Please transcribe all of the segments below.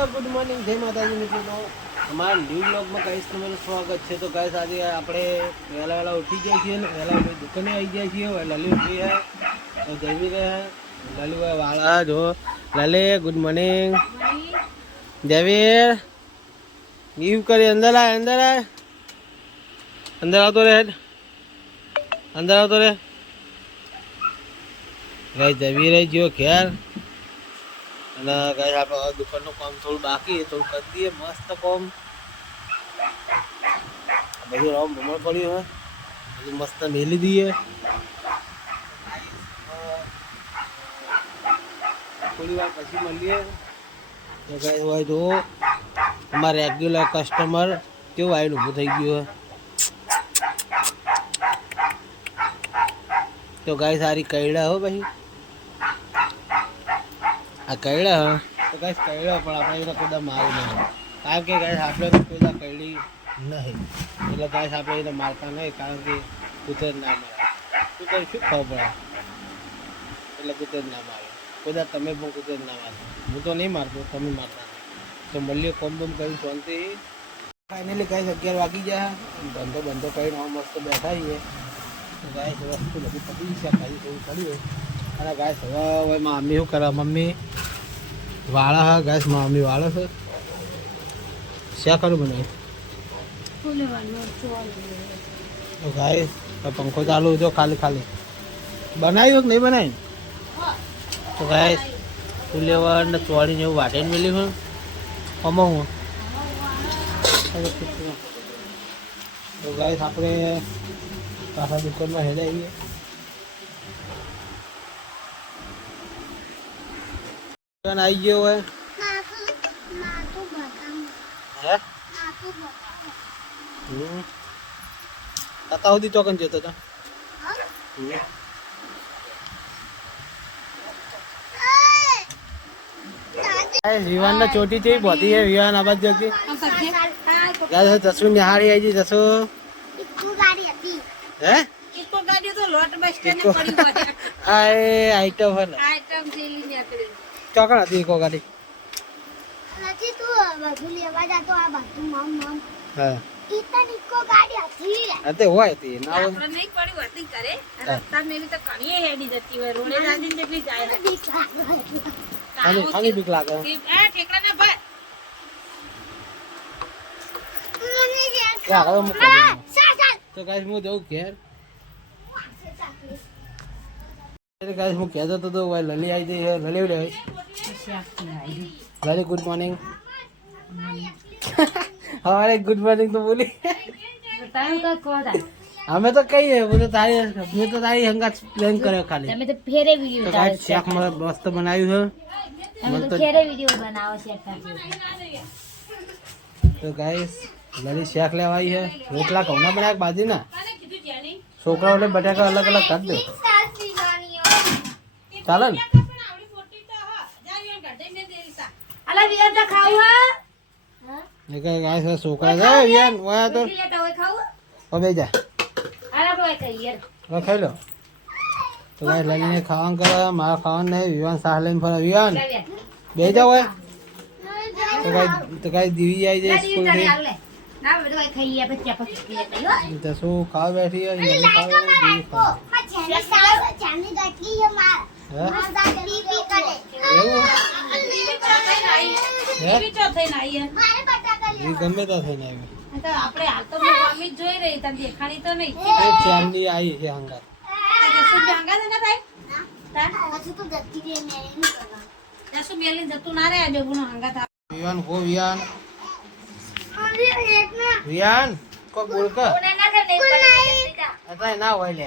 Hello good morning, જય માતાજી મિત્રો. અમારા ન્યૂ બ્લોગમાં ગાઈસ તમારું સ્વાગત છે. તો ગાઈસ આજે આપણે વહેલા ઉઠી ગયા છીએ ને વહેલા દુકાને આવી ગયા છીએ. લલી ઉઠી હે તો જમી રહ્યા લલી વાળા જો લલી ગુડ મોર્નિંગ. જયવીર ગીવ કરી અંદર આય અંદર આવતો રે ગાઈસ. જયવીર જો ઘેર અને ગાઈસ આપણે દુકાનનું કામ થોડું બાકી થોડું કરી દઈએ મસ્ત કામ. બધું રામ ભમણ પડ્યું હોય બધું મસ્ત મેલી દઈએ. થોડી વાર પછી મળીએ. તો ગાઈસ હોય તો અમારા રેગ્યુલર કસ્ટમર કેવું આવીને ઊભું થઈ ગયું હોય. તો ગાઈસ સારી કઈડા હો ભાઈ આ કઈડા હા તો ગાઈસ કઈડા પણ આપણે એને કોઈ મારી નહીં કારણ કે ગાઈસ આપણે કોઈ કઈડી નહીં એટલે ગાઈસ આપણે એને મારતા નહીં કારણ કે કૂતર ના મારે કૂતર શું ખબર પડે એટલે કૂતર ના મારે કોઈ તમે પણ કૂતર ના મારો. હું તો નહીં મારતો તમે મારતા તો મળીએ કોમ બમ કરી શાંતિ. ફાઇનલી ગાઈસ 11 વાગી ગયા ધંધો કરીને મસ્ત બેઠા છીએ. ગાઈસ વસ્તુ બધી પડી છે ખાલી થોડું પડ્યું અને ગાઈસ હવે મમ્મી શું કરે મમ્મી વાળા હા ગાઈસ મમ્મી વાળા છે શા કરું બનાવી તો ગાઈસ પંખો ચાલુ જો ખાલી બનાવ્યું કે નહીં બનાવી તો ગાઈસ ફૂલેવર ને ચોળીને એવું વાટીને મેલ્યું હું કમાવું તો ગાઈસ આપણે પાછા દુકાનમાં હેડાવીએ. આવી ગયો હોય કાકા સુધી ચોકન જતો હતો. વિવાન ને ચોટી છે બધી હે વિવાન આવાજ જતી જસુ નિહાળી આવી જઈ જસુ હે આઈટમ ચોકણ હતી કો ગાડી તે હોય તે ના હોય નહીં પડી હતી કરે રસ્તા મેલી તો કણીએ હેડી જતી હોય રોડે રાંધીને જેટલી જાય ખાલી બીક લાગે એ ઠેકડા ને ભાઈ તો ગાઈસ હું જઉં ઘેર. ગાઈસ હું કહેતો હતો તો લલી આવી જઈ લલી લે લલી ગુડ મોર્નિંગ हमारे गुड मॉर्निंग तो बोली हमें तो कही है वो तो तारी हंगा प्लान करे खाली हमें तो फेरे वीडियो तो गाइस शेक मस्त बनायु है हमें तो फेरे वीडियो बनाओ शेक का तो गाइस लड़ी शेक ले आई है रोटला कौना बनाया बाजी ना छोकरा वाले बटाका अलग अलग कर दो चालन अला वियर का खाऊ है निकल गाइस छोकरा जा वियन वहां तो ओ बे जा अरे भाई कहिए वो खाई लो तो गाइस लली ने खावन कर मारा खावन नहीं विवान साह लेन फर विवान बे जा ओए तो गाइस दीवी आई जे स्कूल में ना बेटा खाइए बच्चा पक तो सो खा बैठी है ये खा दीवी खा चांदी गटली है मार दादी भी करे दीवी चो थई ना आई है मारे बटाका ले गમે તા થઈને આવી તો આપણે હાલ તો મમ્મી જોઈ રહી તા દેખાણી તો નહીં એ ચાંદી આવી છે હંગા જસુ હંગા ના થાય તા હજુ તો જતી રે મેલી ન કરવા જસુ મેલી જતું ના રે આ બેગુનો હંગા થા વિયાન હો વિયાન વિયાન કો બોલ ક કોને ના કે નહીં અતા ના હોય લે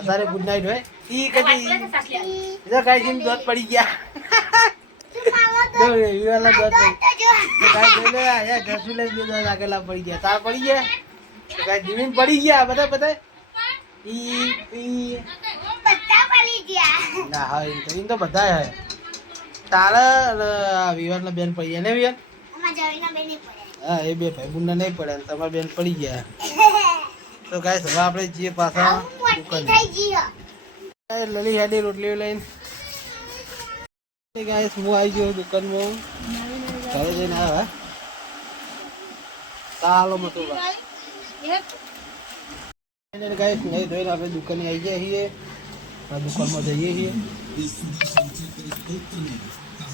અતારે ગુડ નાઈટ હોય ઈ કદી ઇધર કાઈ જીમ દોત પડી ગયા જો ये वाला दो तो गाइस बोले यार घसुले भी दो लागेला पड़ी गया तार पड़ी गया तो गाइस जमीन पड़ी गया बता ई बच्चा पड़ी गया ना हां इन तो बता है तारा विवान ना बेन पड़ी है ने विवान અમાર જવીના બેન નહીં પડે हां એ બે ભાઈ બુન્ના નહીં પડે તમાર બેન પડી ગયા તો ગાइस હવે આપણે જે પાછા દુકાન થઈ ગઈ લલી હેડી રોટલી લઈને ગાइस હું આવી ગયો દુકાનમાં ઘરે જઈને આવ્યા ચાલો મતો ગાઈસ નહીં ધોઈને આપણે દુકાને આવી ગયા છીએ દુકાનમાં જઈએ છીએ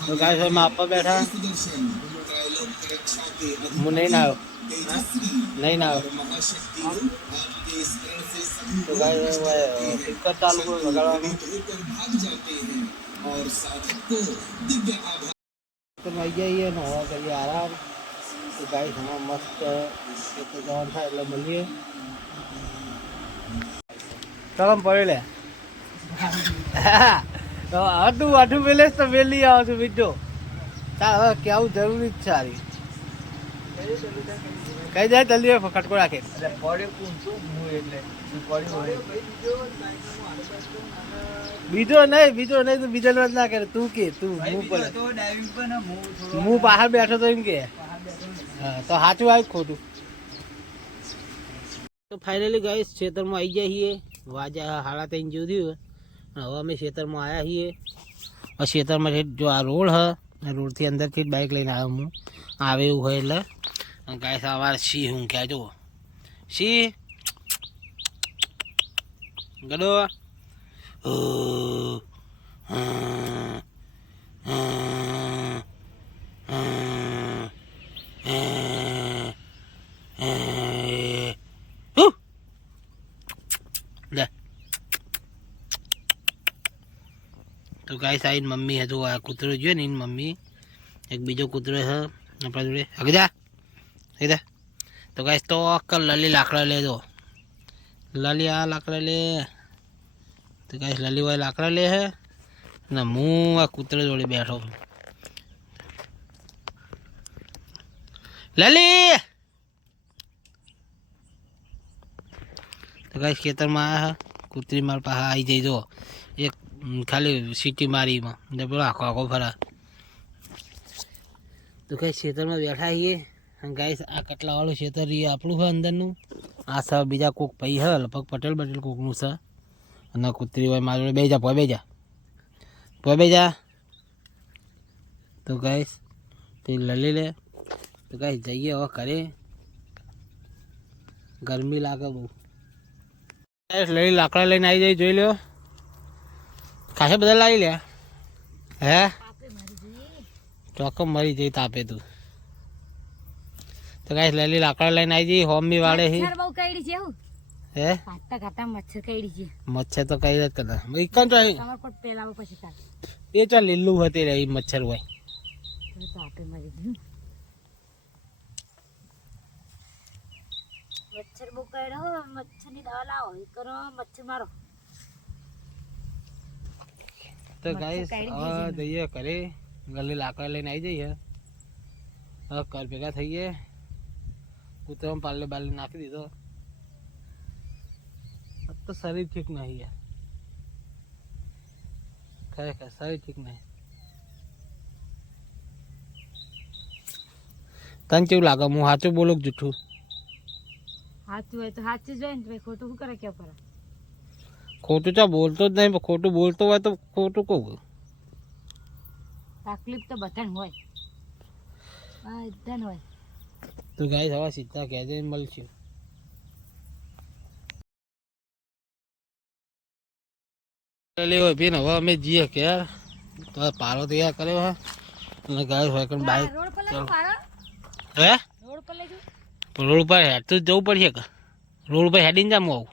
તો ગાઈસ અમે આપવા બેઠા હું નહીં ના આવ્યો તો ગાઈસ સ્પીકર ચાલુ વગાડવાનું તો આવી જઈએ ને હવા કરીએ આરામ તો ગાઈસ હમણાં મસ્ત જવાનું થાય એટલે મળીએ ચાલો પડે લે આઠું પેલે તો વહેલી આવો છું બીજો ચાલ હવે કેવું જરૂરી જ સારી કઈ જાય જલ્દી ખટકો રાખે બીજો નહીં તો બીજા ના કરે તું કે તું હું બહાર બેઠો તો એમ કે હા તો સાચું આવ્યું ખોટું તો ફાઇનલી ગાઈસ ખેતરમાં આવી ગયા છીએ વાજા 3:30 જેવું થયું હવે અમે ખેતરમાં આવ્યા છીએ ખેતરમાં જો આ રોડ હ રોડથી અંદરથી બાઇક લઈને આવ્યો હું આવે એવું હોય એટલે ગાઈસ આવા સિંહ હું ક્યાં જુઓ સિંહ ગડો તો ગાઈસ આઈને મમ્મી હે તો આ કૂતરો જોયો ને એની મમ્મી એક બીજો કૂતરો હે આપણા જોડે હગજા તો ગાઈસ તો અક્કલ લલી લાકડા લે દો લલી આ લાકડા લે તો ગાઈસ લલી વાય લાકડા લે હે ને હું આ કૂતરો જોડે બેઠો લલી તો ગાઈસ ખેતરમાં આયા કૂતરી માર પાસે આવી જઈ જો એક ખાલી સીટી મારીમાં ને પેલો આખો ફરા તો ગાઈસ ખેતરમાં બેઠા છીએ અને ગાઈસ આ કટલાવાળું ખેતર એ આપણું છે અંદરનું આ સર બીજા કોક ભાઈ હ લગભગ પટેલ કોકનું છે અને કૂતરી હોય મારી જોડે બે જા તો ગાઈસ તે લલી લે તો ગાઈસ જઈએ હવે ઘરે ગરમી લાગે બહુ ગાઈસ લઈ લાકડા લઈને આવી જાય જોઈ લો ખાસા બધા લાવી લે હે ચોક્કસ મરી જઈ તાપે તું તો ગાઈસ લલી લાકડા લઈને આવી જઈ હોમી વાળે હે મચ્છર બહુ કઈડી છે હે ખાતા મચ્છર કઈડી છે મચ્છર તો કઈ જ કરતા ઇકન તો તમાર કોટ પેલાવો પછી તાર એ તો લીલું હતી રહી મચ્છર હોય તો આપે મરી ગયું મચ્છર બહુ કઈડો મચ્છરની દવા લાવો ઈ કરો મચ્છર મારો તો ગાઈસ આ જઈએ ઘરે ગલી લાકડા લઈને આવી જઈએ હવે ઘર ભેગા થઈએ કૂતરામાં પાલે બાલે નાખી દીધો તો શરીર ઠીક નહીં યાર ખરેખર શરીર ઠીક નહીં તને કેવું લાગે હું સાચું બોલું જૂઠું સાચું હોય તો સાચું જ હોય ને ખોટું શું કરે કેમ કરે ખોટું ચા બોલતો જ નહીં ખોટું બોલતો હોય તો ખોટું કહું તકલીફ તો બધાને હોય તો ગાઈસ હવે સીધા કહેજે મળશું હોય બેન હવે અમે જઈએ કે તો પારો તૈયાર કર્યો હે અને ગાઈસ હોય કે બાઈક હે રોડ પર હેડ તો જવું પડશે કે રોડ પર હેડીને જામ આવું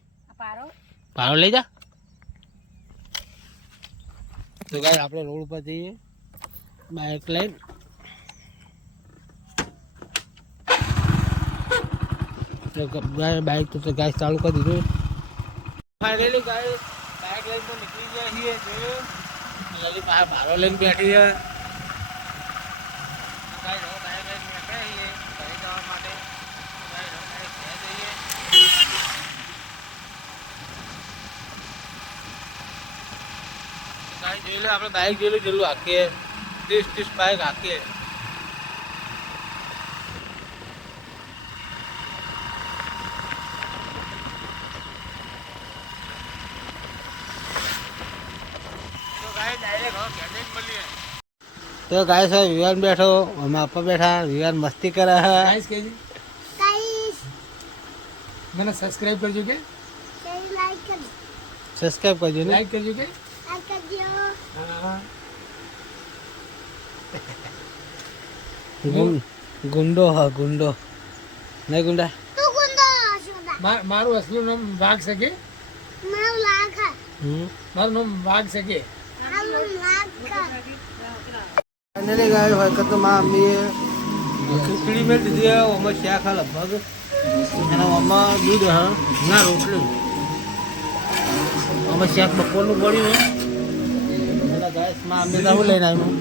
પારો લઈ જા તો ગાઈસ આપણે રોડ પર જઈએ બાઈક લઈને બાઈક તો ગાઈસ ચાલુ કરી દીધું ફાઇનલી ગાઈસ બાઈક લઈને તો નીકળી ગયા છીએ જોયું લલી બહાર ભારો લઈને બેઠી છે બાઈક લઈને નીકળ્યા છીએ ઘરે જવા માટે જોઈ લો આપણે બાઈક જોઈ લો જેટલું હાકીએ 30 બાઈક હાકીએ તો ગાય સાહેબ વિવાન બેઠો, મમ્મા પપ્પા બેઠા, વિવાન મસ્તી કરે હે. ગાઈસ કેજી મને સબસ્ક્રાઇબ કરજો કે સબસ્ક્રાઇબ કરજો ને. લાઈક કરજો કે ગુંડો હા ગુંડો નહીં ગુંડા. મારું અસલું નામ વાઘ છે કે મારું નામ વાઘ છે કે ફાઇનલી ગાય હોય તો માં મમ્મીએ ખીચડી મેં દીધી હે. ઓમાં શાક હા લગભગ અને ઓમાં દૂધ હા ના રોટલી. આમાં શાક બપોરનું પડ્યું ને એટલે ગાય માં મમ્મી તો હું લઈને આવ્યું.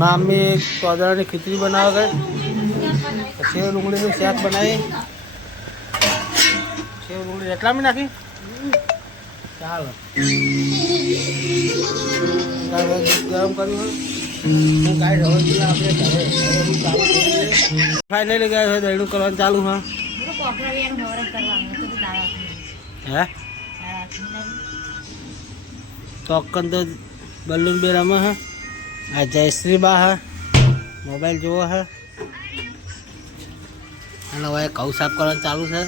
માં મમ્મી કોદરાની ખીચડી બનાવે ગઈ, સેવ ડુંગળીનું શાક બનાવી. સેવ ડુંગળી એટલામાં નાખી ચાલો ગરમ કર્યું હું કાંઈ રવા આપણે ઘરે ફાઇનલી ગયા હોય દહીણું કરવાનું ચાલુ હા. હે તોકન તો બલ્લુન બે રમે હે. આ જયશ્રી બા હે મોબાઈલ જોવો હે અને હવે ઘઉં સાફ કરવાનું ચાલુ છે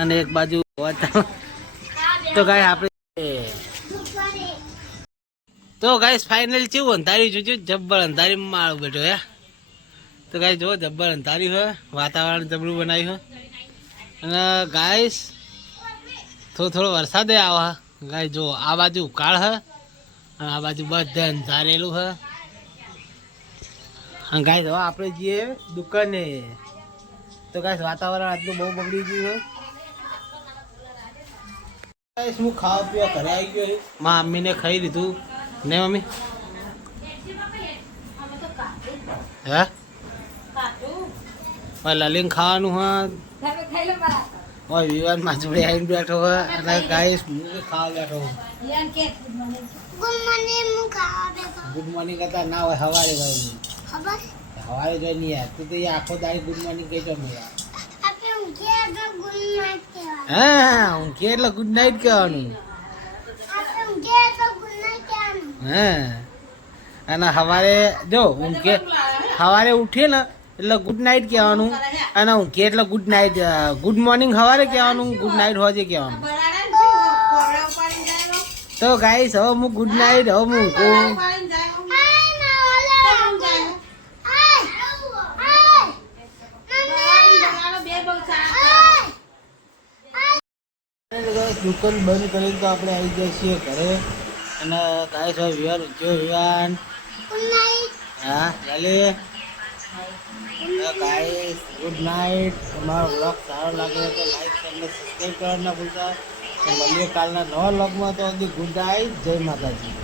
અને એક બાજુ તો ગાય આપણે તો ગાઈસ ફાઇનલ કેવું અંધારી જોજો જબ્બર અંધારી માળું બેઠો હે. તો ગાય જો જબ્બર અંધારી હોય, વાતાવરણ જબરું બનાવ્યું હોય અને ગાઈસ થોડો વરસાદ આવે. ગાય જો આ બાજુ ઉકાળ હે અને આ બાજુ બધે અંધારેલું હે. અને ગાય હવે આપણે જઈએ દુકાને. તો ગાઈસ વાતાવરણ આજનું બહુ બગડી ગયું છે. હું ખાવા પીવા ઘરે આવી ગયો. મારા મમ્મીને ખાઈ લીધું ને મમ્મી હે લલીને ખાવાનું હોય વિવાનમાં જોડે આવીને બેઠો હોય અને ગાઈસ હું ખાવા બેઠો હોય. ગુડ મોર્નિંગ કરતા ના હોય સવારે સવારે જોઈ નહીં યાર. તું તો આખો દાડી ગુડ મોર્નિંગ કહી દો યાર. હા ઊંઘે એટલે ગુડ નાઇટ કહેવાનું. હા અને સવારે જો ઊંઘે સવારે ઉઠીએ ને એટલે ગુડ નાઇટ કહેવાનું અને ઊંઘે એટલે ગુડ નાઇટ ગુડ મોર્નિંગ સવારે કહેવાનું, ગુડ નાઇટ હોજે કહેવાનું. તો ગાઈસ હવે હું ગુડ નાઇટ હવે હું ઊંઘું. દુકાન બંધ કરીને તો આપણે આવી ગયા છીએ ઘરે અને ગાઈસ હવે વિવાન જો વિવાન હા ચાલે ગાઈસ ગુડ નાઇટ. તમારો વ્લોગ સારો લાગે તો લાઈક અને સબસ્ક્રાઈબ કરવાના ભૂલતા. મળીએ કાલના નવા વ્લોગમાં. તો ગુડ નાઇટ, જય માતાજી.